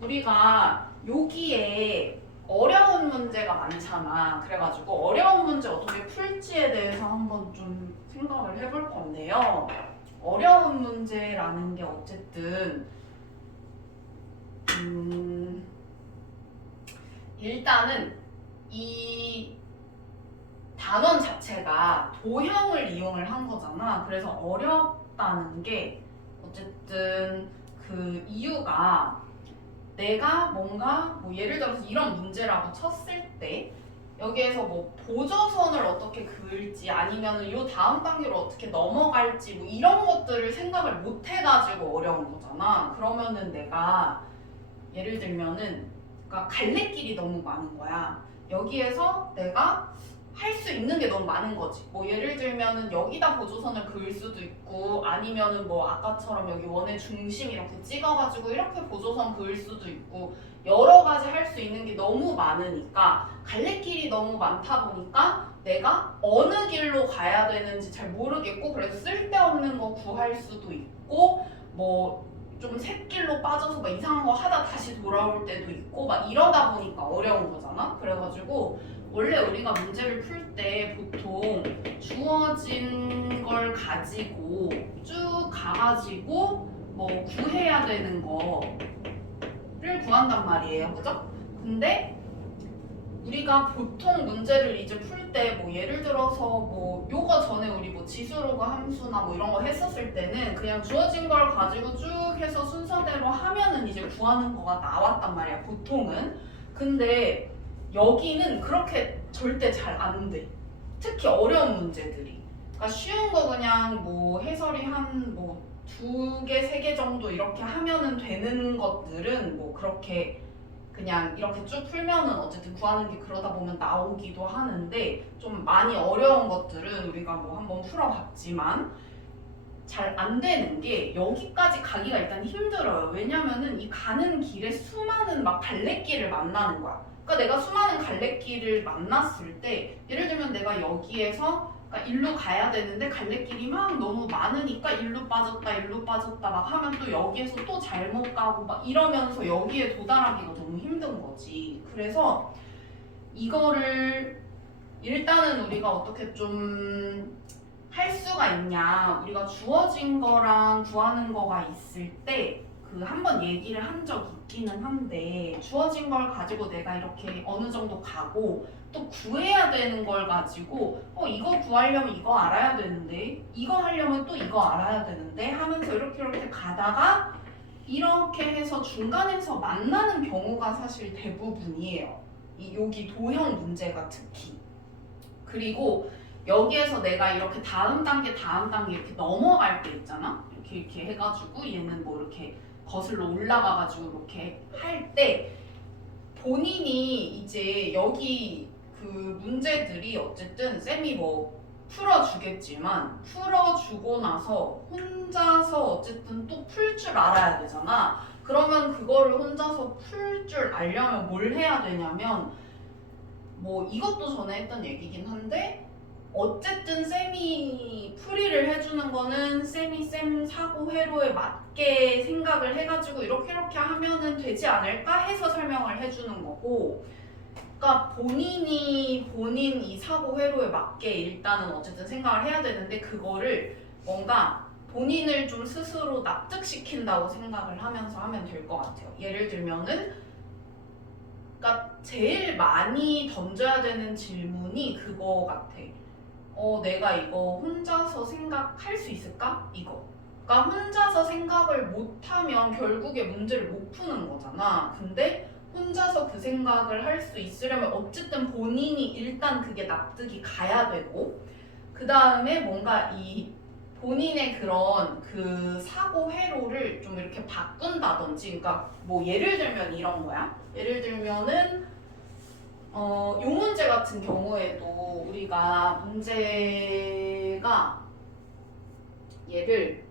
우리가 여기에 어려운 문제가 많잖아. 그래가지고 어려운 문제 어떻게 풀지에 대해서 한번 좀 생각을 해볼 건데요. 어려운 문제라는 게 어쨌든 일단은 이 단원 자체가 도형을 이용을 한 거잖아. 그래서 어렵다는 게 어쨌든 그 이유가 내가 뭔가 뭐 예를 들어서 이런 문제라고 쳤을 때 여기에서 뭐 보조선을 어떻게 그을지 아니면은 요 다음 단계로 어떻게 넘어갈지 뭐 이런 것들을 생각을 못 해가지고 어려운 거잖아. 그러면은 내가 예를 들면은 그러니까 갈래길이 너무 많은 거야. 여기에서 내가 할 수 있는 게 너무 많은 거지. 뭐 예를 들면은 여기다 보조선을 그을 수도 있고 아니면은 뭐 아까처럼 여기 원의 중심 이렇게 찍어가지고 이렇게 보조선 그을 수도 있고 여러 가지 할 수 있는 게 너무 많으니까 갈래길이 너무 많다 보니까 내가 어느 길로 가야 되는지 잘 모르겠고 그래서 쓸데없는 거 구할 수도 있고 뭐 좀 샛길로 빠져서 막 이상한 거 하다 다시 돌아올 때도 있고 막 이러다 보니까 어려운 거잖아. 그래가지고 원래 우리가 문제를 풀 때 보통 주어진 걸 가지고 쭉 가가지고 뭐 구해야 되는 거를 구한단 말이에요. 그죠? 근데 우리가 보통 문제를 이제 풀 때 뭐 예를 들어서 뭐 요거 전에 우리 뭐 지수로그 함수나 뭐 이런 거 했었을 때는 그냥 주어진 걸 가지고 쭉 해서 순서대로 하면은 이제 구하는 거가 나왔단 말이야. 보통은. 근데 여기는 그렇게 절대 잘 안 돼. 특히 어려운 문제들이. 그러니까 쉬운 거 그냥 뭐 해설이 한 뭐 2개, 3개 정도 이렇게 하면은 되는 것들은 뭐 그렇게 그냥 이렇게 쭉 풀면은 어쨌든 구하는 게 그러다 보면 나오기도 하는데 좀 많이 어려운 것들은 우리가 뭐 한번 풀어봤지만 잘 안 되는 게 여기까지 가기가 일단 힘들어요. 왜냐면은 이 가는 길에 수많은 막 갈래길을 만나는 거야. 그러니까 내가 수많은 갈래길을 만났을 때 예를 들면 내가 여기에서 그러니까 일로 가야 되는데 갈래길이 막 너무 많으니까 일로 빠졌다 막 하면 또 여기에서 또 잘못 가고 막 이러면서 여기에 도달하기가 너무 힘든 거지. 그래서 이거를 일단은 우리가 어떻게 좀 할 수가 있냐. 우리가 주어진 거랑 구하는 거가 있을 때 그 한번 얘기를 한 적 있기는 한데 주어진 걸 가지고 내가 이렇게 어느 정도 가고 또 구해야 되는 걸 가지고 이거 구하려면 이거 알아야 되는데 이거 하려면 또 이거 알아야 되는데 하면서 이렇게 가다가 이렇게 해서 중간에서 만나는 경우가 사실 대부분이에요. 여기 도형 문제가 특히. 그리고 여기에서 내가 이렇게 다음 단계 이렇게 넘어갈 때 있잖아. 이렇게 해가지고 얘는 뭐 이렇게 거슬러 올라가가지고 이렇게 할 때 본인이 이제 여기 그 문제들이 어쨌든 쌤이 뭐 풀어주겠지만 풀어주고 나서 혼자서 어쨌든 또 풀 줄 알아야 되잖아. 그러면 그거를 혼자서 풀 줄 알려면 뭘 해야 되냐면 뭐 이것도 전에 했던 얘기긴 한데 어쨌든 쌤이 풀이를 해주는 거는 쌤이 쌤 사고 회로에 맞게 생각을 해가지고 이렇게 하면은 되지 않을까 해서 설명을 해주는 거고 그러니까 본인이 본인 이 사고 회로에 맞게 일단은 어쨌든 생각을 해야 되는데 그거를 뭔가 본인을 좀 스스로 납득시킨다고 생각을 하면서 하면 될 것 같아요. 예를 들면은 그러니까 제일 많이 던져야 되는 질문이 그거 같아. 내가 이거 혼자서 생각할 수 있을까? 이거. 그러니까 혼자서 생각을 못하면 결국에 문제를 못 푸는 거잖아. 근데 혼자서 그 생각을 할 수 있으려면 어쨌든 본인이 일단 그게 납득이 가야 되고 그 다음에 뭔가 이 본인의 그런 그 사고 회로를 좀 이렇게 바꾼다든지 그러니까 뭐 예를 들면 이런 거야. 예를 들면은 요 문제 같은 경우에도 우리가 문제가 얘를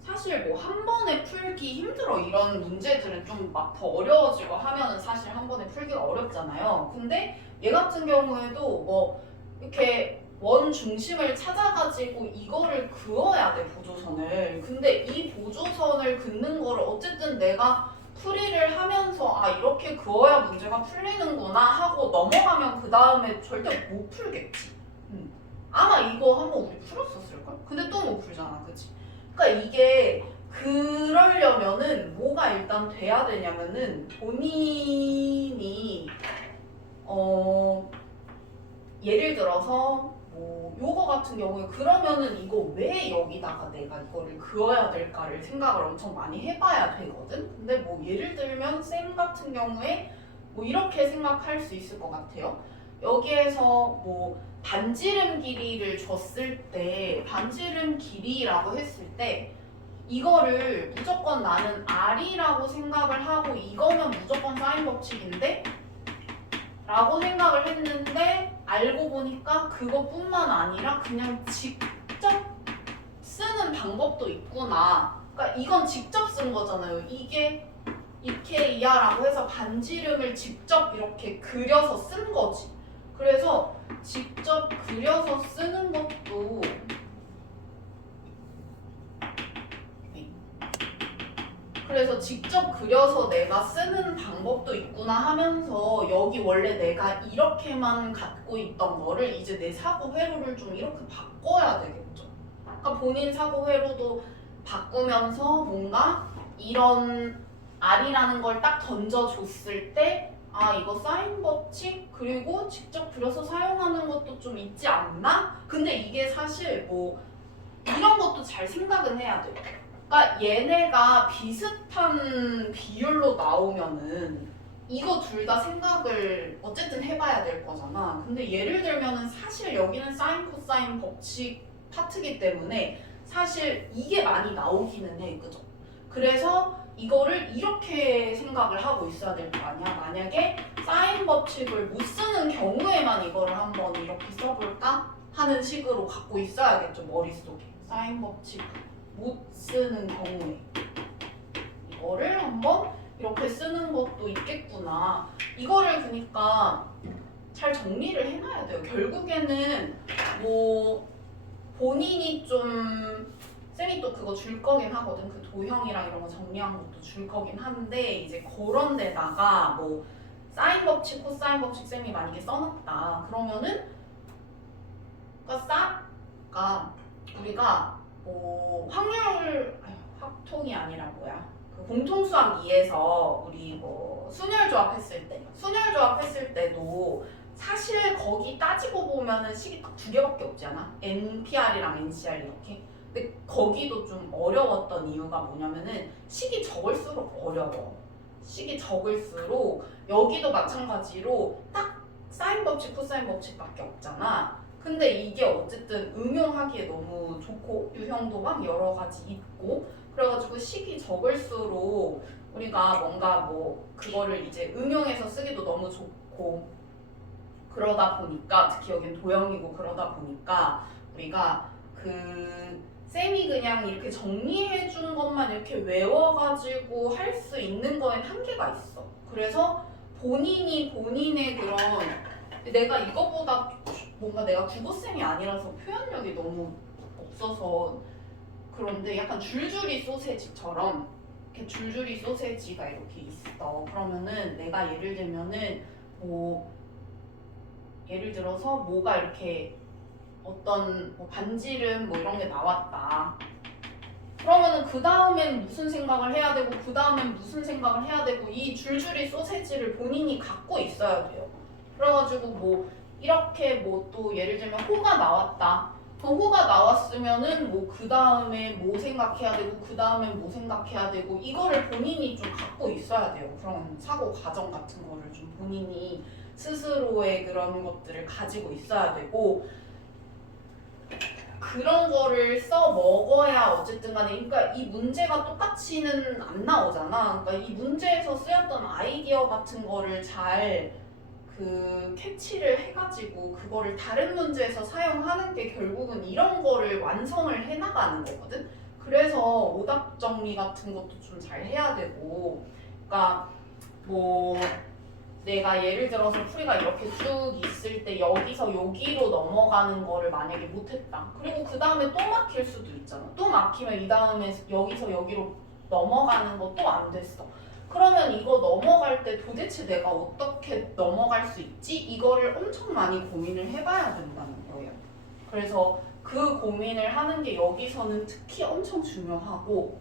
사실 뭐 한 번에 풀기 힘들어. 이런 문제들은 좀 막 더 어려워지고 하면은 사실 한 번에 풀기가 어렵잖아요. 근데 얘 같은 경우에도 뭐 이렇게 원 중심을 찾아가지고 이거를 그어야 돼, 보조선을. 근데 이 보조선을 긋는 거를 어쨌든 내가 풀이를 하면 이렇게 그어야 문제가 풀리는구나 하고 넘어가면 그 다음에 절대 못 풀겠지. 아마 이거 한번 우리 풀었었을걸? 근데 또 못 풀잖아, 그치? 그러니까 이게 그러려면은 뭐가 일단 돼야 되냐면은 본인이 예를 들어서 뭐 요거 같은 경우에 그러면은 이거 왜 여기다가 내가 이거를 그어야 될까를 생각을 엄청 많이 해봐야 되거든. 근데 뭐 예를 들면 쌤 같은 경우에 뭐 이렇게 생각할 수 있을 것 같아요. 여기에서 뭐 반지름 길이를 줬을 때 반지름 길이라고 했을 때 이거를 무조건 나는 R이라고 생각을 하고 이거면 무조건 사인 법칙인데 라고 생각을 했는데 알고 보니까 그것뿐만 아니라 그냥 직접 쓰는 방법도 있구나. 그러니까 이건 직접 쓴 거잖아요. 이게 이케이아라고 해서 반지름을 직접 이렇게 그려서 쓴 거지. 그래서 직접 그려서 쓰는 것도 그래서 직접 그려서 내가 쓰는 방법도 있구나 하면서 여기 원래 내가 이렇게만 갖고 있던 거를 이제 내 사고 회로를 좀 이렇게 바꿔야 되겠죠. 그러니까 본인 사고 회로도 바꾸면서 뭔가 이런 R이라는 걸 딱 던져줬을 때 아 이거 사인 법칙 그리고 직접 그려서 사용하는 것도 좀 있지 않나? 근데 이게 사실 뭐 이런 것도 잘 생각은 해야 돼요. 그러니까 얘네가 비슷한 비율로 나오면은 이거 둘 다 생각을 어쨌든 해봐야 될 거잖아. 근데 예를 들면은 사실 여기는 사인 코사인 법칙 파트기 때문에 사실 이게 많이 나오기는 해, 그죠? 그래서 이거를 이렇게 생각을 하고 있어야 될 거 아니야. 만약에 사인 법칙을 못 쓰는 경우에만 이거를 한번 이렇게 써볼까 하는 식으로 갖고 있어야겠죠, 머릿속에. 사인 법칙 못 쓰는 경우에 이거를 한번 이렇게 쓰는 것도 있겠구나. 이거를 그러니까 잘 정리를 해놔야 돼요. 결국에는 뭐 본인이 좀 쌤이 또 그거 줄 거긴 하거든. 그 도형이랑 이런 거 정리한 것도 줄 거긴 한데 이제 그런 데다가 뭐 사인 법칙, 코사인 법칙 쌤이 만약에 써놨다. 그러면은 그러니까 우리가 뭐 확통이 아니라 뭐야? 그 공통수학 2에서 우리 뭐 순열조합 했을 때도 사실 거기 따지고 보면은 식이 딱 두 개밖에 없지 않아? NPR이랑 NCR 이렇게. 근데 거기도 좀 어려웠던 이유가 뭐냐면은 식이 적을수록 어려워. 식이 적을수록 여기도 마찬가지로 딱 사인 법칙, 코사인 법칙밖에 없잖아. 근데 이게 어쨌든 응용하기에 너무 좋고 유형도 막 여러 가지 있고 그래가지고 식이 적을수록 우리가 뭔가 뭐 그거를 이제 응용해서 쓰기도 너무 좋고 그러다 보니까 특히 여긴 도형이고 그러다 보니까 우리가 그 쌤이 그냥 이렇게 정리해 준 것만 이렇게 외워가지고 할 수 있는 거엔 한계가 있어. 그래서 본인이 본인의 그런 내가 이거보다 뭔가 내가 국어쌤이 아니라서 표현력이 너무 없어서 그런데 약간 줄줄이 소세지처럼 이렇게 줄줄이 소세지가 이렇게 있어. 그러면은 내가 예를 들면은 뭐 예를 들어서 뭐가 이렇게 어떤 뭐 반지름 뭐 이런 게 나왔다. 그러면은 그 다음엔 무슨 생각을 해야 되고 그 다음엔 무슨 생각을 해야 되고 이 줄줄이 소세지를 본인이 갖고 있어야 돼요. 그래가지고 뭐 이렇게 뭐 또 예를 들면 호가 나왔다. 호가 나왔으면은 뭐 그 다음에 뭐 생각해야 되고 그 다음에 뭐 생각해야 되고 이거를 본인이 좀 갖고 있어야 돼요. 그런 사고 과정 같은 거를 좀 본인이 스스로의 그런 것들을 가지고 있어야 되고 그런 거를 써 먹어야 어쨌든 간에 그러니까 이 문제가 똑같이는 안 나오잖아. 그러니까 이 문제에서 쓰였던 아이디어 같은 거를 잘 그 캐치를 해가지고 그거를 다른 문제에서 사용하는 게 결국은 이런 거를 완성을 해나가는 거거든. 그래서 오답 정리 같은 것도 좀 잘 해야 되고 그러니까 뭐 내가 예를 들어서 풀이가 이렇게 쭉 있을 때 여기서 여기로 넘어가는 거를 만약에 못했다. 그리고 그 다음에 또 막힐 수도 있잖아. 또 막히면 이 다음에 여기서 여기로 넘어가는 거 또 안 됐어. 그러면 이거 넘어갈 넘어갈 때 도대체 내가 어떻게 넘어갈 수 있지? 이거를 엄청 많이 고민을 해봐야 된다는 거예요. 그래서 그 고민을 하는 게 여기서는 특히 엄청 중요하고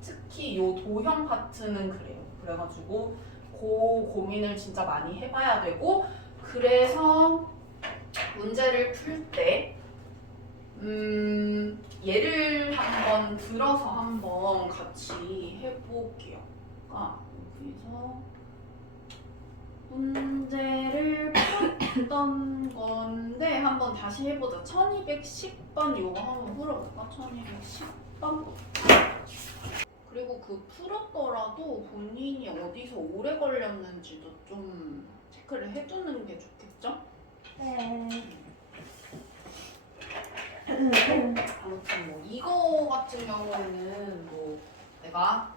특히 요 도형 파트는 그래요. 그래가지고 그 고민을 진짜 많이 해봐야 되고 그래서 문제를 풀 때 예를 한번 들어서 한번 같이 해볼게요. 여기서 문제를 풀었던 건데 한번 다시 해보자. 1210번 이거 한번 풀어볼까? 1210번. 그리고 그 풀었더라도 본인이 어디서 오래 걸렸는지도 좀 체크를 해두는 게 좋겠죠? 네. 아무튼 뭐 이거 같은 경우에는 뭐 내가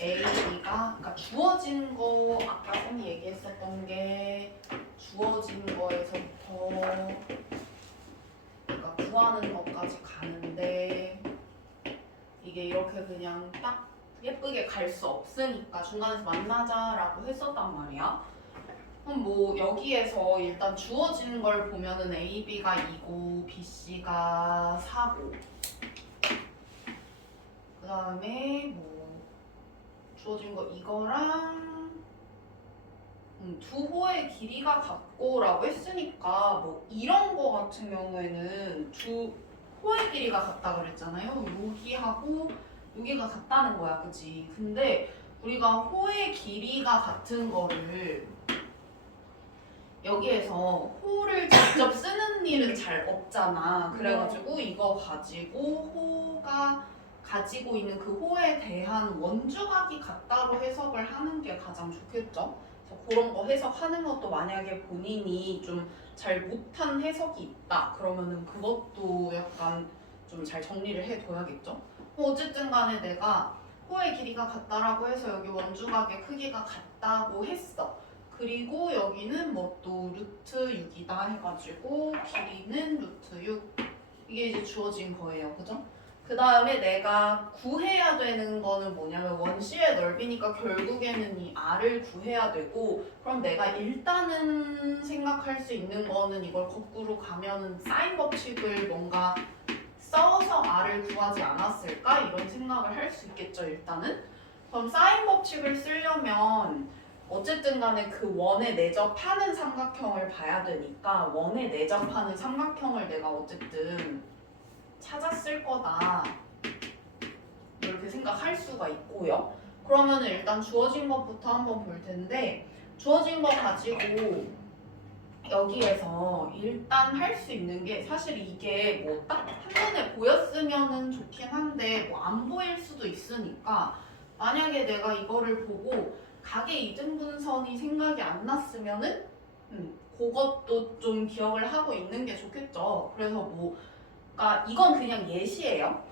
A가 그러니까 주어진 거 아까 쌤이 얘기했었던 게 주어진 거에서부터 그러니까 구하는 것까지 가는데 이게 이렇게 그냥 딱 예쁘게 갈 수 없으니까 중간에서 만나자라고 했었단 말이야. 그럼 뭐 여기에서 일단 주어진 걸 보면은 A, B가 2고 B, C가 4고 그 다음에 뭐 주어진 거 이거랑 두 호의 길이가 같고라고 했으니까 뭐 이런 거 같은 경우에는 두 호의 길이가 같다 그랬잖아요. 여기하고 여기가 같다는 거야, 그치? 근데 우리가 호의 길이가 같은 거를 여기에서 호를 직접 쓰는 일은 잘 없잖아. 그래가지고 이거 가지고 호가 가지고 있는 그 호에 대한 원주각이 같다고 해석을 하는 게 가장 좋겠죠. 그래서 그런 거 해석하는 것도 만약에 본인이 좀 잘 못한 해석이 있다 그러면은 그것도 약간 좀 잘 정리를 해둬야겠죠. 어쨌든 간에 내가 호의 길이가 같다라고 해서 여기 원주각의 크기가 같다고 했어. 그리고 여기는 뭐 또 루트 6이다 해가지고 길이는 루트 6 이게 이제 주어진 거예요. 그죠? 그 다음에 내가 구해야 되는 거는 뭐냐면 원시의 넓이니까 결국에는 이 R을 구해야 되고 그럼 내가 일단은 생각할 수 있는 거는 이걸 거꾸로 가면은 사인 법칙을 뭔가 써서 R을 구하지 않았을까? 이런 생각을 할 수 있겠죠. 일단은 그럼 사인 법칙을 쓰려면 어쨌든 간에 그 원에 내접하는 삼각형을 봐야 되니까 원에 내접하는 삼각형을 내가 어쨌든 찾았을 거다 이렇게 생각할 수가 있고요. 그러면 일단 주어진 것부터 한번 볼 텐데 주어진 거 가지고 여기에서 일단 할 수 있는 게 사실 이게 뭐 딱 한눈에 보였으면은 좋긴 한데 뭐 안 보일 수도 있으니까 만약에 내가 이거를 보고 각의 이등분선이 생각이 안 났으면은 그것도 좀 기억을 하고 있는 게 좋겠죠. 그래서 뭐 그러니까 이건 그냥 예시예요.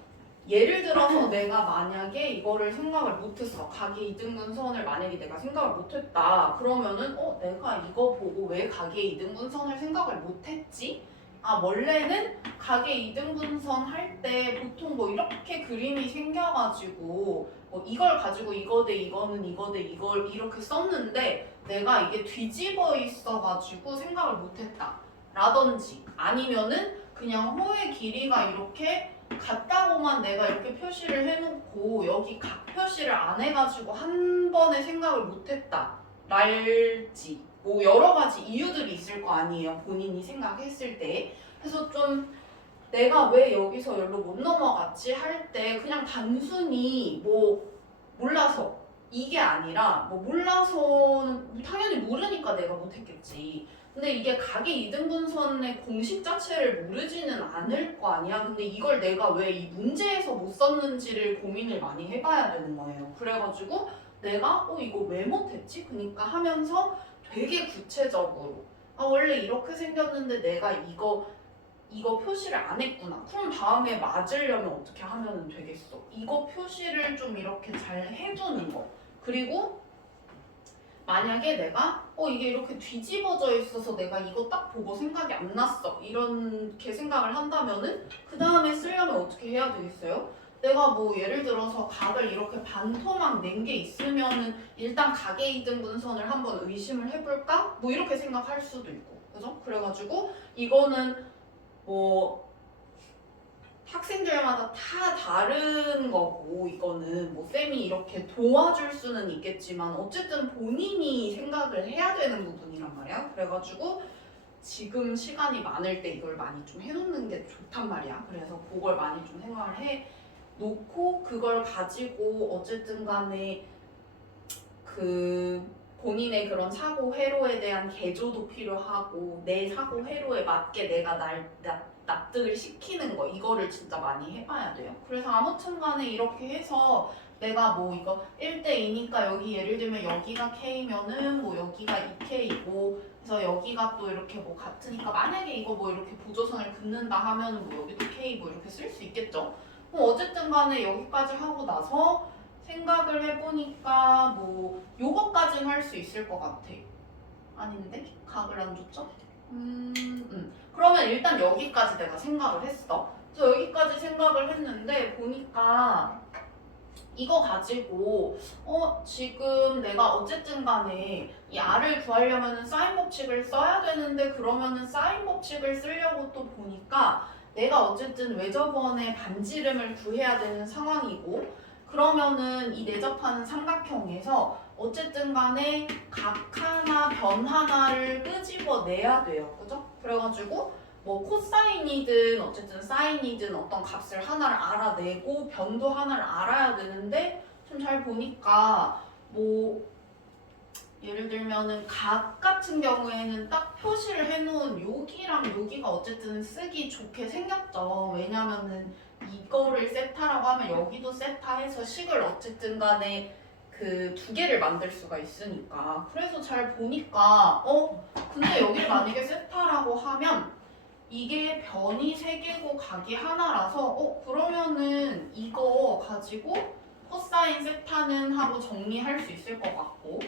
예를 들어서 내가 만약에 이거를 생각을 못했어. 각의 이등분선을 만약에 내가 생각을 못했다. 그러면은 내가 이거 보고 왜 각의 이등분선을 생각을 못했지? 아 원래는 각의 이등분선 할 때 보통 뭐 이렇게 그림이 생겨가지고 뭐 이걸 가지고 이거 대 이거는 이거 대 이걸 이렇게 썼는데 내가 이게 뒤집어 있어가지고 생각을 못했다. 라든지 아니면은 그냥 호의 길이가 이렇게 같다고만 내가 이렇게 표시를 해놓고 여기 각 표시를 안 해가지고 한 번에 생각을 못했다 랄지 뭐 여러 가지 이유들이 있을 거 아니에요. 본인이 생각했을 때. 그래서 좀 내가 왜 여기서 여기로 못 넘어갔지 할 때 그냥 단순히 뭐 몰라서 이게 아니라 뭐 몰라서는 당연히 모르니까 내가 못했겠지. 근데 이게 각의 이등분선의 공식 자체를 모르지는 않을 거 아니야. 근데 이걸 내가 왜 이 문제에서 못 썼는지를 고민을 많이 해봐야 되는 거예요. 그래가지고 내가 이거 왜 못했지? 그러니까 하면서 되게 구체적으로 원래 이렇게 생겼는데 내가 이거 표시를 안 했구나. 그럼 다음에 맞으려면 어떻게 하면 되겠어? 이거 표시를 좀 이렇게 잘 해두는 거. 그리고 만약에 내가 이게 이렇게 뒤집어져 있어서 내가 이거 딱 보고 생각이 안 났어. 이렇게 생각을 한다면은 그 다음에 쓰려면 어떻게 해야 되겠어요? 내가 뭐 예를 들어서 각을 이렇게 반토막 낸 게 있으면은 일단 각의 이등분선을 한번 의심을 해볼까? 뭐 이렇게 생각할 수도 있고, 그죠? 그래가지고 이거는 뭐 학생들마다 다 다른 거고, 이거는 뭐 쌤이 이렇게 도와줄 수는 있겠지만 어쨌든 본인이 생각을 해야 되는 부분이란 말이야. 그래가지고 지금 시간이 많을 때 이걸 많이 좀 해놓는 게 좋단 말이야. 그래서 그걸 많이 좀 생각을 해 놓고 그걸 가지고 어쨌든 간에 그 본인의 그런 사고 회로에 대한 개조도 필요하고 내 사고 회로에 맞게 내가 납득을 시키는 거, 이거를 진짜 많이 해봐야 돼요. 그래서 아무튼 간에 이렇게 해서 내가 뭐 이거 1대2니까 여기 예를 들면 여기가 K면은 뭐 여기가 2K이고, 그래서 여기가 또 이렇게 뭐 같으니까 만약에 이거 뭐 이렇게 보조선을 긋는다 하면은 뭐 여기도 K 뭐 이렇게 쓸 수 있겠죠. 뭐 어쨌든 간에 여기까지 하고 나서 생각을 해보니까 뭐 요거까지는 할 수 있을 것 같아. 아닌데? 각을 안 줬죠? 그러면 일단 여기까지 내가 생각을 했어. 그래서 여기까지 생각을 했는데 보니까 이거 가지고 지금 내가 어쨌든 간에 이 R을 구하려면은 사인 법칙을 써야 되는데, 그러면은 사인 법칙을 쓰려고 또 보니까 내가 어쨌든 외접원의 반지름을 구해야 되는 상황이고, 그러면은 이 내접하는 삼각형에서 어쨌든 간에 각 하나, 변 하나를 끄집어내야 돼요. 그죠? 그래가지고 뭐 코사인이든 어쨌든 사인이든 어떤 값을 하나를 알아내고 변도 하나를 알아야 되는데, 좀 잘 보니까 뭐 예를 들면은 각 같은 경우에는 딱 표시를 해놓은 여기랑 여기가 어쨌든 쓰기 좋게 생겼죠. 왜냐면은 이거를 세타라고 하면 여기도 세타해서 식을 어쨌든 간에 그 두 개를 만들 수가 있으니까. 그래서 잘 보니까 근데 여기를 만약에 세타라고 하면 이게 변이 세 개고 각이 하나라서 그러면은 이거 가지고 코사인 세타는 하고 정리할 수 있을 것 같고,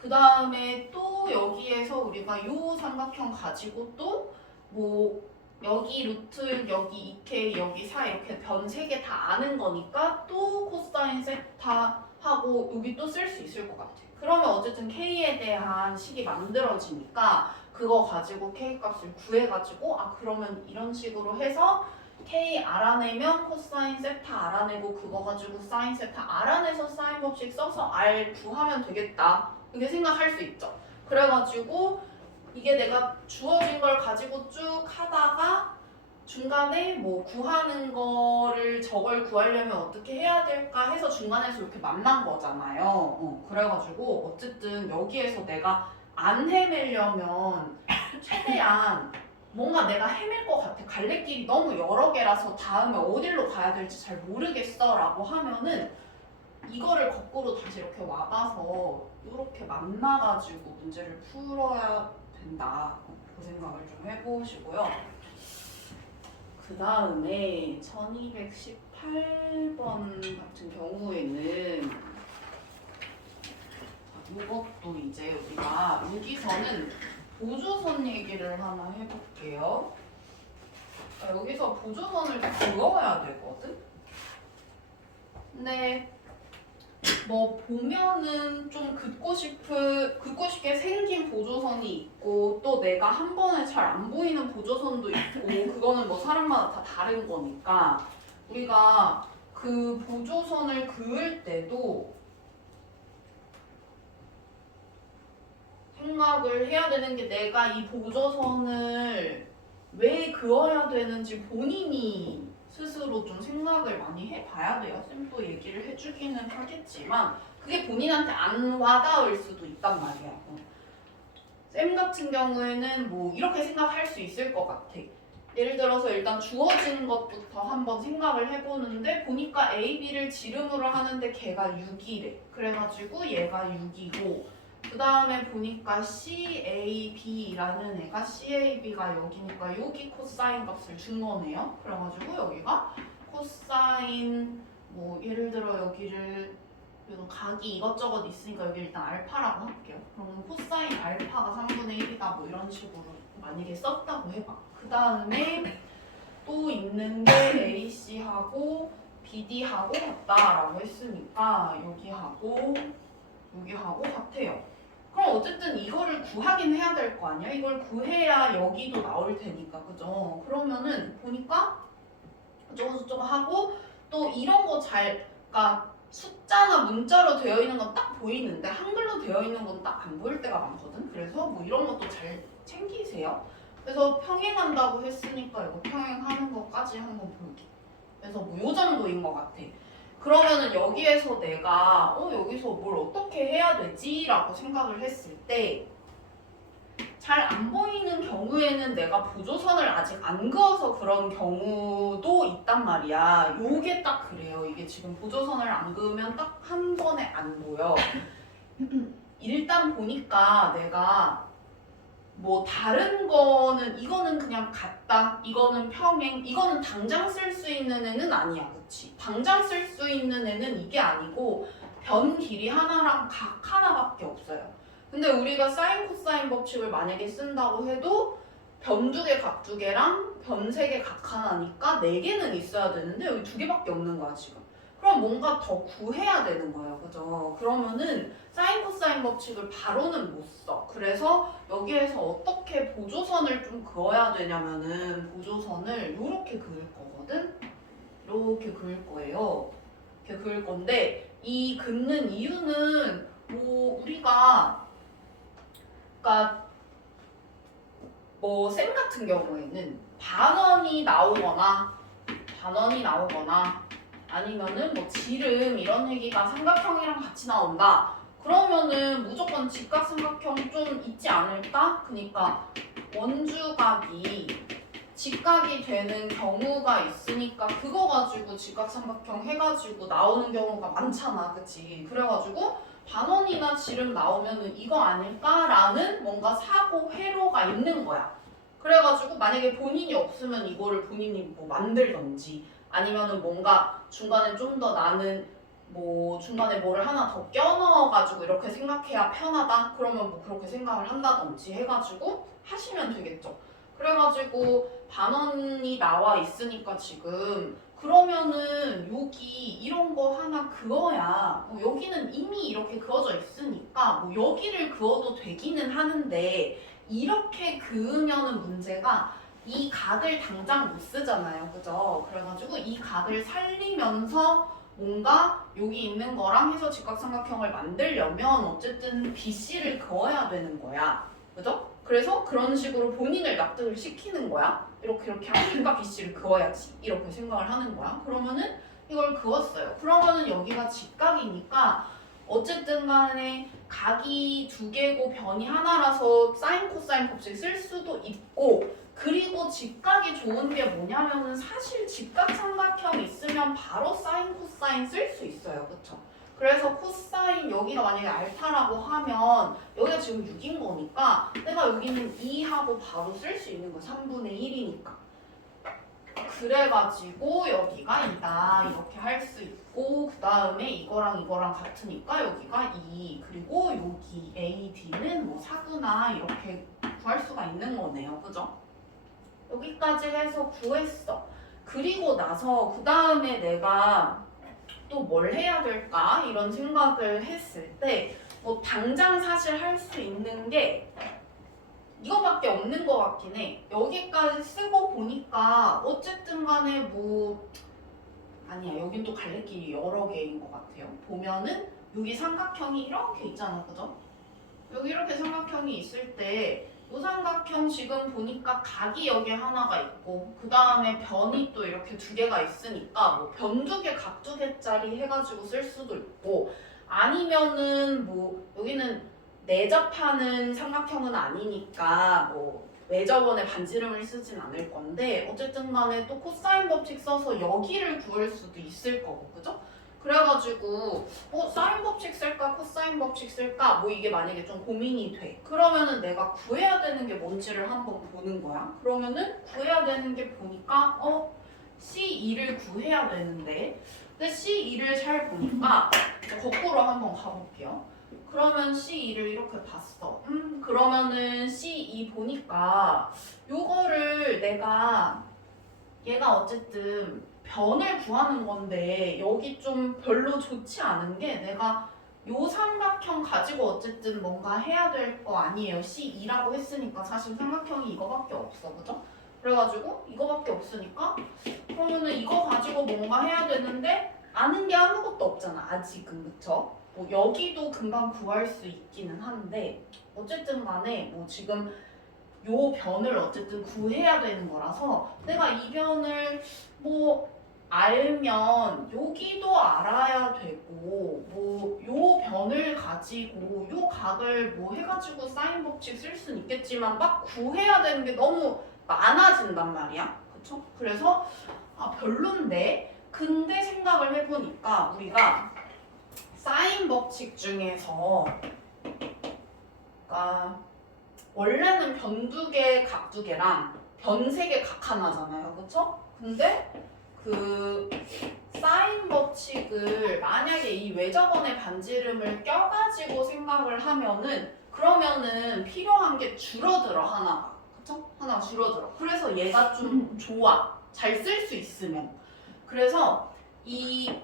그 다음에 또 여기에서 우리가 요 삼각형 가지고 또 뭐 여기 루트 여기 2K 여기 4 이렇게 변 세 개 다 아는 거니까 또 코사인 세타 하고 여기 또 쓸 수 있을 것 같아. 그러면 어쨌든 K에 대한 식이 만들어지니까 그거 가지고 K 값을 구해가지고 그러면 이런 식으로 해서 K 알아내면 코사인 세타 알아내고 그거 가지고 사인 세타 알아내서 사인 법칙 써서 R 구하면 되겠다. 이렇게 생각할 수 있죠. 그래가지고 이게 내가 주어진 걸 가지고 쭉 하다가 중간에 뭐 구하는 거를 저걸 구하려면 어떻게 해야 될까 해서 중간에서 이렇게 만난 거잖아요. 그래가지고 어쨌든 여기에서 내가 안 헤매려면 최대한 뭔가 내가 헤맬 것 같아. 갈래길이 너무 여러 개라서 다음에 어디로 가야 될지 잘 모르겠어 라고 하면은 이거를 거꾸로 다시 이렇게 와봐서 이렇게 만나가지고 문제를 풀어야 된다. 그 생각을 좀 해보시고요. 그 다음에 1218번 같은 경우에는 이것도 이제 우리가 여기서는 보조선 얘기를 하나 해볼게요. 여기서 보조선을 그어야 되거든? 근데 뭐 보면은 좀 긋고 싶게 생긴 보조선이 있고, 또 내가 한 번에 잘 안 보이는 보조선도 있고, 그거는 뭐 사람마다 다 다른 거니까 우리가 그 보조선을 그을 때도 생각을 해야 되는 게, 내가 이 보조선을 왜 그어야 되는지 본인이 스스로 좀 생각을 많이 해봐야 돼요. 쌤도 얘기를 해주기는 하겠지만 그게 본인한테 안 와닿을 수도 있단 말이야. 쌤 같은 경우에는 뭐 이렇게 생각할 수 있을 것 같아. 예를 들어서 일단 주어진 것부터 한번 생각을 해보는데, 보니까 A, B를 지름으로 하는데 걔가 6이래. 그래가지고 얘가 6이고, 그 다음에 보니까 CAB라는 애가 CAB가 여기니까 여기 코사인 값을 준 거네요. 그래가지고 여기가 코사인 뭐 예를 들어 여기를 각이 이것저것 있으니까 여기 일단 알파라고 할게요. 그러면 코사인 알파가 3분의 1이다 뭐 이런 식으로 만약에 썼다고 해봐. 그 다음에 또 있는 게 AC하고 BD하고 같다라고 했으니까 여기하고 여기하고 같아요. 그럼 어쨌든 이거를 구하긴 해야 될 거 아니야? 이걸 구해야 여기도 나올 테니까, 그죠? 그러면은 보니까 어쩌고저쩌고 하고 또 이런 거 잘, 그러니까 숫자나 문자로 되어 있는 건 딱 보이는데 한글로 되어 있는 건 딱 안 보일 때가 많거든. 그래서 뭐 이런 것도 잘 챙기세요. 그래서 평행한다고 했으니까 이거 평행하는 것까지 한번 볼게. 그래서 뭐 요 정도인 것 같아. 그러면은 여기에서 내가 여기서 뭘 어떻게 해야 되지? 라고 생각을 했을 때 잘 안 보이는 경우에는 내가 보조선을 아직 안 그어서 그런 경우도 있단 말이야. 요게 딱 그래요. 이게 지금 보조선을 안 그으면 딱 한 번에 안 보여. 일단 보니까 내가 뭐 다른 거는 이거는 그냥 같다, 이거는 평행, 이거는 당장 쓸 수 있는 애는 아니야, 그치? 당장 쓸 수 있는 애는 이게 아니고 변 길이 하나랑 각 하나밖에 없어요. 근데 우리가 사인 코사인 법칙을 만약에 쓴다고 해도 변 두 개, 각 두 개랑 변 세 개, 각 하나니까 네 개는 있어야 되는데 여기 두 개밖에 없는 거야 지금. 그럼 뭔가 더 구해야 되는 거예요, 그죠? 그러면은 사인 코사인 법칙을 바로는 못 써. 그래서 여기에서 어떻게 보조선을 좀 그어야 되냐면은 보조선을 이렇게 그을 거거든. 이렇게 그을 거예요. 이렇게 그을 건데 이 긋는 이유는 뭐 우리가 그러니까 뭐 쌤 같은 경우에는 반원이 나오거나 아니면은 뭐 지름 이런 얘기가 삼각형이랑 같이 나온다. 그러면은 무조건 직각삼각형 좀 있지 않을까? 그러니까 원주각이 직각이 되는 경우가 있으니까 그거 가지고 직각삼각형 해가지고 나오는 경우가 많잖아, 그치? 그래가지고 반원이나 지름 나오면은 이거 아닐까라는 뭔가 사고 회로가 있는 거야. 그래가지고 만약에 본인이 없으면 이거를 본인이 뭐 만들던지 아니면은 뭔가 중간에 좀 더 나는 뭐 중간에 뭐를 하나 더 껴넣어가지고 이렇게 생각해야 편하다? 그러면 뭐 그렇게 생각을 한다든지 해가지고 하시면 되겠죠. 그래가지고 반원이 나와 있으니까 지금 그러면은 여기 이런 거 하나 그어야 뭐 여기는 이미 이렇게 그어져 있으니까 뭐 여기를 그어도 되기는 하는데 이렇게 그으면은 문제가 이 각을 당장 못 쓰잖아요, 그죠? 그래가지고 이 각을 살리면서 뭔가 여기 있는 거랑 해서 직각삼각형을 만들려면 어쨌든 BC를 그어야 되는 거야, 그죠? 그래서 그런 식으로 본인을 납득을 시키는 거야. 이렇게 하니까 BC를 그어야지 이렇게 생각을 하는 거야. 그러면은 이걸 그었어요. 그러면은 여기가 직각이니까 어쨌든 간에 각이 두 개고 변이 하나라서 사인 코사인 법칙 쓸 수도 있고 그리고 직각이 좋은 게 뭐냐면은 사실 직각삼각형 있으면 바로 사인 코사인 쓸 수 있어요. 그쵸? 그래서 코사인 여기가 만약에 알파라고 하면 여기가 지금 6인 거니까 내가 여기는 2하고 바로 쓸 수 있는 거야. 3분의 1이니까. 그래가지고 여기가 2다 이렇게 할 수 있고 그 다음에 이거랑 같으니까 여기가 2 그리고 여기 A, D는 뭐 4구나 이렇게 구할 수가 있는 거네요. 그죠? 여기까지 해서 구했어. 그리고 나서 그 다음에 내가 또 뭘 해야 될까 이런 생각을 했을 때 뭐 당장 사실 할 수 있는 게 이거밖에 없는 것 같긴 해. 여기까지 쓰고 보니까 어쨌든 간에 뭐 아니야, 여긴 또 갈래길이 여러 개인 것 같아요. 보면은 여기 삼각형이 이렇게 있잖아, 그죠? 여기 이렇게 삼각형이 있을 때 이 삼각형 지금 보니까 각이 여기 하나가 있고 그 다음에 변이 또 이렇게 두 개가 있으니까 뭐 변 두 개, 각 두 개짜리 해가지고 쓸 수도 있고 아니면은 뭐 여기는 내접하는 삼각형은 아니니까 뭐 외접원에 반지름을 쓰진 않을 건데 어쨌든 간에 또 코사인 법칙 써서 여기를 구할 수도 있을 거고, 그죠? 그래가지고 사인 법칙 쓸까 코사인 법칙 쓸까 뭐 이게 만약에 좀 고민이 돼. 그러면은 내가 구해야 되는 게 뭔지를 한번 보는 거야. 그러면은 구해야 되는 게 보니까 C2를 구해야 되는데 근데 C2를 잘 보니까 이제 거꾸로 한번 가볼게요. 그러면 C2를 이렇게 봤어. 그러면은 C2 보니까 요거를 내가 얘가 어쨌든 변을 구하는 건데 여기 좀 별로 좋지 않은 게 내가 요 삼각형 가지고 어쨌든 뭔가 해야 될 거 아니에요. C2라고 했으니까 사실 삼각형이 이거밖에 없어. 그죠? 그래가지고 이거밖에 없으니까 그러면은 이거 가지고 뭔가 해야 되는데 아는 게 아무것도 없잖아. 아직은. 그쵸? 뭐 여기도 금방 구할 수 있기는 한데 어쨌든 간에 뭐 지금 요 변을 어쨌든 구해야 되는 거라서 내가 이 변을 뭐 알면 여기도 알아야 되고 뭐 요 변을 가지고 요 각을 뭐 해가지고 사인 법칙 쓸 수는 있겠지만 막 구해야 되는 게 너무 많아진단 말이야. 그쵸? 그래서 아 별론데 근데 생각을 해보니까 우리가 사인 법칙 중에서 그러니까 원래는 변 두 개, 각 두 개랑 변 세 개, 각 하나잖아요. 그쵸? 근데 그 사인 법칙을 만약에 이 외접원의 반지름을 껴가지고 생각을 하면은 그러면은 필요한 게 줄어들어 하나가. 그쵸? 하나 줄어들어. 그래서 얘가 좀 좋아. 잘 쓸 수 있으면. 그래서 이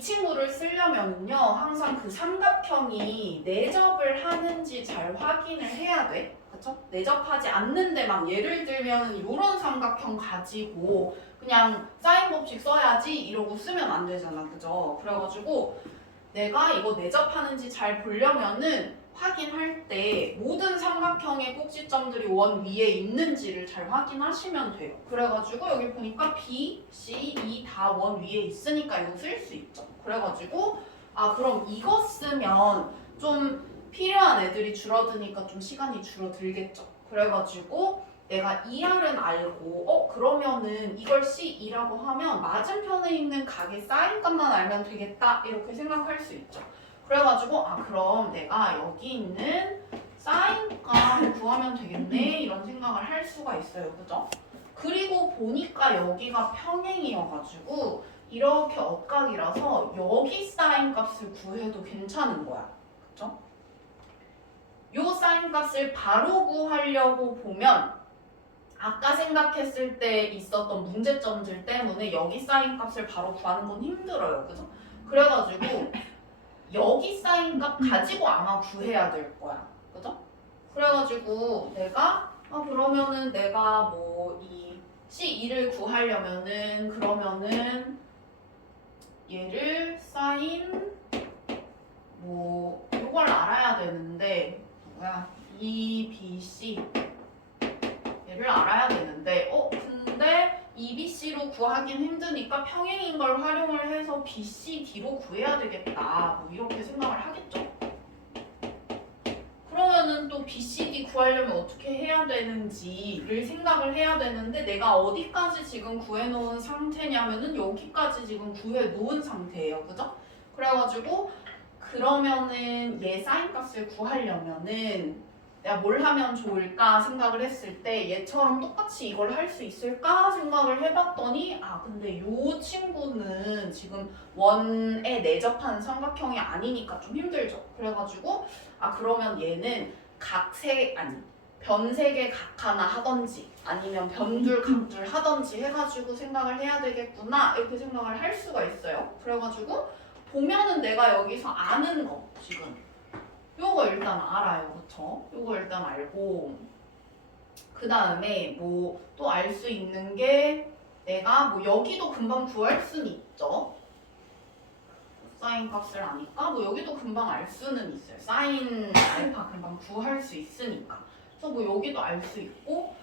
친구를 쓰려면요 항상 그 삼각형이 내접을 하는지 잘 확인을 해야 돼. 그쵸? 내접하지 않는데 막 예를 들면 이런 삼각형 가지고 그냥 사인 법칙 써야지 이러고 쓰면 안 되잖아. 그죠? 그래가지고 내가 이거 내접하는지 잘 보려면은 확인할 때 모든 삼각형의 꼭지점들이 원 위에 있는지를 잘 확인하시면 돼요. 그래가지고 여기 보니까 B, C, E 다 원 위에 있으니까 이거 쓸 수 있죠. 그래가지고 아 그럼 이거 쓰면 좀 필요한 애들이 줄어드니까 좀 시간이 줄어들겠죠. 그래가지고 내가 ER은 알고 그러면은 이걸 C2라고 하면 맞은편에 있는 각의 사인 값만 알면 되겠다 이렇게 생각할 수 있죠. 그래가지고 아 그럼 내가 여기 있는 사인 값 구하면 되겠네 이런 생각을 할 수가 있어요. 그죠? 그리고 보니까 여기가 평행이어가지고 이렇게 엇각이라서 여기 사인 값을 구해도 괜찮은 거야. 그죠? 요 사인 값을 바로 구하려고 보면 아까 생각했을 때 있었던 문제점들 때문에 여기 사인 값을 바로 구하는 건 힘들어요. 그죠? 그래가지고 여기 사인 값 가지고 아마 구해야 될 거야. 그죠? 그래가지고 내가 그러면은 내가 뭐 이 C2를 구하려면은 그러면은 얘를 사인 뭐 이걸 알아야 되는데 뭐야 EBC 얘를 알아야 되는데 근데 EBC로 구하긴 힘드니까 평행인 걸 활용을 해서 BCD로 구해야 되겠다 뭐 이렇게 생각을 하겠죠. 그러면은 또 BCD 구하려면 어떻게 해야 되는지를 생각을 해야 되는데 내가 어디까지 지금 구해놓은 상태냐면은 여기까지 지금 구해놓은 상태예요. 그죠? 그래가지고 그러면은 얘 사인 값을 구하려면은 내가 뭘 하면 좋을까 생각을 했을 때 얘처럼 똑같이 이걸 할 수 있을까 생각을 해봤더니 근데 요 친구는 지금 원에 내접한 삼각형이 아니니까 좀 힘들죠. 그래가지고 그러면 얘는 변 세 개 각 하나 하던지 아니면 변둘 각둘 하던지 해가지고 생각을 해야 되겠구나 이렇게 생각을 할 수가 있어요. 그래가지고 보면은 내가 여기서 아는 거 지금 요거 일단 알아요. 그쵸? 요거 일단 알고 그 다음에 뭐 또 알 수 있는 게 내가 뭐 여기도 금방 구할 수는 있죠. 사인 값을 아니까 뭐 여기도 금방 알 수는 있어요. 사인 알파 금방 구할 수 있으니까. 그래서 뭐 여기도 알 수 있고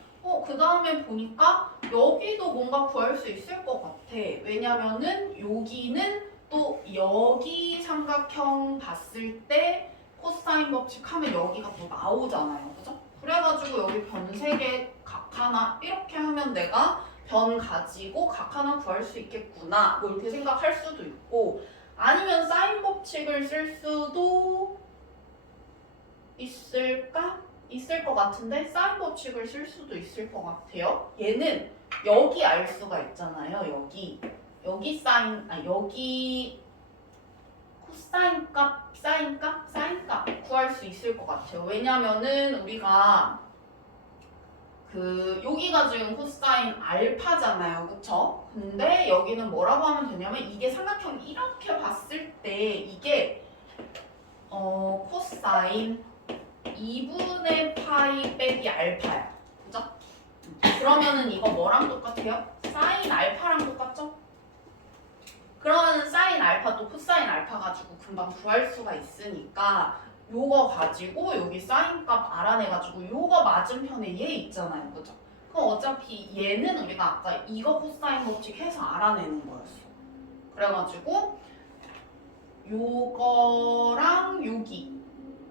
그 다음에 보니까 여기도 뭔가 구할 수 있을 것 같아. 왜냐면은 여기는 또 여기 삼각형 봤을 때 코사인 법칙 하면 여기가 또 나오잖아요. 그죠? 그래가지고 여기 변 세 개 각 하나 이렇게 하면 내가 변 가지고 각 하나 구할 수 있겠구나 뭐 이렇게 생각할 수도 있고 아니면 사인 법칙을 쓸 수도 있을까? 있을 것 같은데 사인 법칙을 쓸 수도 있을 것 같아요. 얘는 여기 알 수가 있잖아요. 여기 사인 여기 코사인 값, 사인 값 구할 수 있을 것 같아요. 왜냐면은 우리가 여기가 지금 코사인 알파잖아요. 그쵸? 근데 여기는 뭐라고 하면 되냐면 이게 삼각형 이렇게 봤을 때 이게 코사인 2분의 파이 빼기 알파야. 그죠? 그러면은 이거 뭐랑 똑같아요? 사인 알파랑 똑같죠? 그러면은 사인 알파 또 코사인 알파 가지고 금방 구할 수가 있으니까 요거 가지고 여기 사인 값 알아내가지고 요거 맞은편에 얘 있잖아요. 그죠? 그럼 어차피 얘는 우리가 아까 이거 코사인 법칙 해서 알아내는 거였어. 그래가지고 요거랑 여기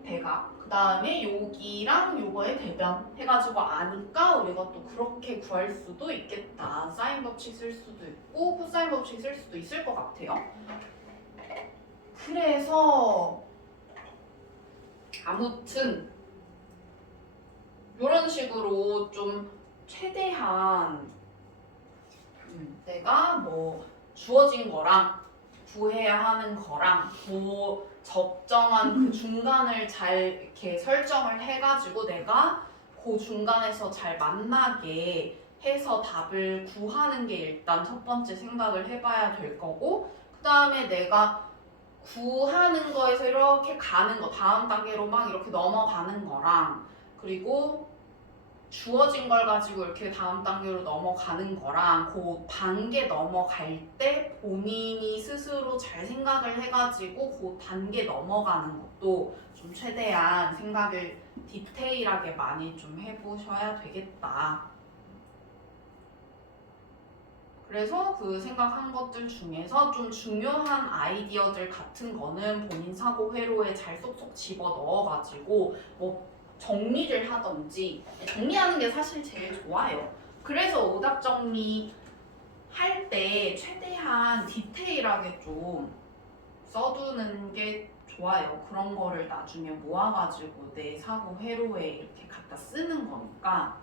대각 그 다음에 여기랑 요거의 대변 해가지고 아니까 우리가 또 그렇게 구할 수도 있겠다. 사인 법칙 쓸 수도 있고 코사인 법칙 쓸 수도 있을 것 같아요. 그래서 아무튼 이런 식으로 좀 최대한 내가 뭐 주어진 거랑 구해야 하는 거랑 그 적정한 그 중간을 잘 이렇게 설정을 해가지고 내가 그 중간에서 잘 만나게 해서 답을 구하는 게 일단 첫 번째 생각을 해봐야 될 거고, 그 다음에 내가 구하는 거에서 이렇게 가는 거, 다음 단계로 막 이렇게 넘어가는 거랑, 그리고 주어진 걸 가지고 이렇게 다음 단계로 넘어가는 거랑 그 단계 넘어갈 때 본인이 스스로 잘 생각을 해가지고 그 단계 넘어가는 것도 좀 최대한 생각을 디테일하게 많이 좀 해보셔야 되겠다. 그래서 그 생각한 것들 중에서 좀 중요한 아이디어들 같은 거는 본인 사고 회로에 잘 쏙쏙 집어 넣어가지고 뭐 정리를 하던지, 정리하는 게 사실 제일 좋아요. 그래서 오답 정리 할 때 최대한 디테일하게 좀 써두는 게 좋아요. 그런 거를 나중에 모아가지고 내 사고 회로에 이렇게 갖다 쓰는 거니까.